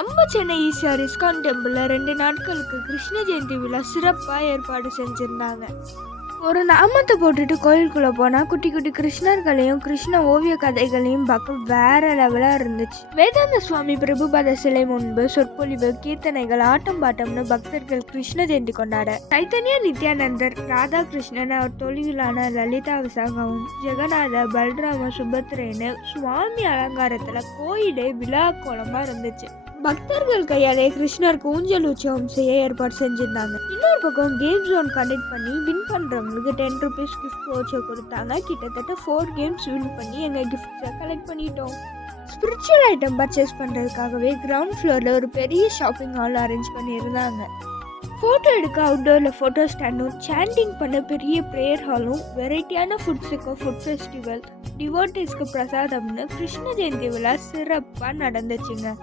நம்ம Chennai ECR ISKCON டெம்பிளில் 2 நாட்களுக்கு கிருஷ்ண ஜெயந்தி விழா சிறப்பாக ஏற்பாடு செஞ்சுருந்தாங்க. ஒரு நாமத்தை போட்டுட்டு கோயிலுக்குள்ளே போனால் குட்டி குட்டி கிருஷ்ணர்களையும் கிருஷ்ண ஓவிய கதைகளையும் பார்க்க வேற லெவலாக இருந்துச்சு. வேதாந்த சுவாமி பிரபுபாத சிலை முன்பு சொற்பொழிவு, கீர்த்தனைகள், ஆட்டம் பாட்டம்னு பக்தர்கள் கிருஷ்ண ஜெயந்தி கொண்டாட சைத்தன்யா நித்யானந்தர், ராதாகிருஷ்ணன், அவர் தொழிலான லலிதா விசாகவும், ஜெகநாத, பல்ராம, சுபத்ரேன்னு சுவாமி அலங்காரத்தில் கோயிலே விழா கோலமாக இருந்துச்சு. பக்தர்கள் கையாலே கிருஷ்ணருக்கு ஊஞ்சல் உற்சவம் செய்ய ஏற்பாடு செஞ்சிருந்தாங்க. இன்னொரு பக்கம் கேம் ஜோன் கண்டக்ட் பண்ணி வின் பண்றவங்களுக்கு 10 rupees கிஃப்ட் வவுச்சர் கொடுத்தாங்க. கிட்டத்தட்ட 4 கேம்ஸ் வின் பண்ணி எங்க கிஃப்ட்ஸை கலெக்ட் பண்ணிட்டோம். ஸ்பிரிச்சுவல் ஐட்டம் பர்ச்சேஸ் பண்றதுக்காகவே கிரவுண்ட் ஃப்ளோர்ல ஒரு பெரிய ஷாப்பிங் ஹால் அரேஞ்ச் பண்ணியிருந்தாங்க. ஃபோட்டோ எடுக்க அவுட்டோரில் ஃபோட்டோ ஸ்டாண்டும், சாண்டிங் பண்ண பெரிய ப்ரேயர் ஹாலும், வெரைட்டியான ஃபுட்ஸுக்கு ஃபுட் ஃபெஸ்டிவல், டிவோட்டிஸ்க்கு பிரசாதம்னு கிருஷ்ண ஜெயந்தி விழா சிறப்பாக நடந்துச்சுங்க.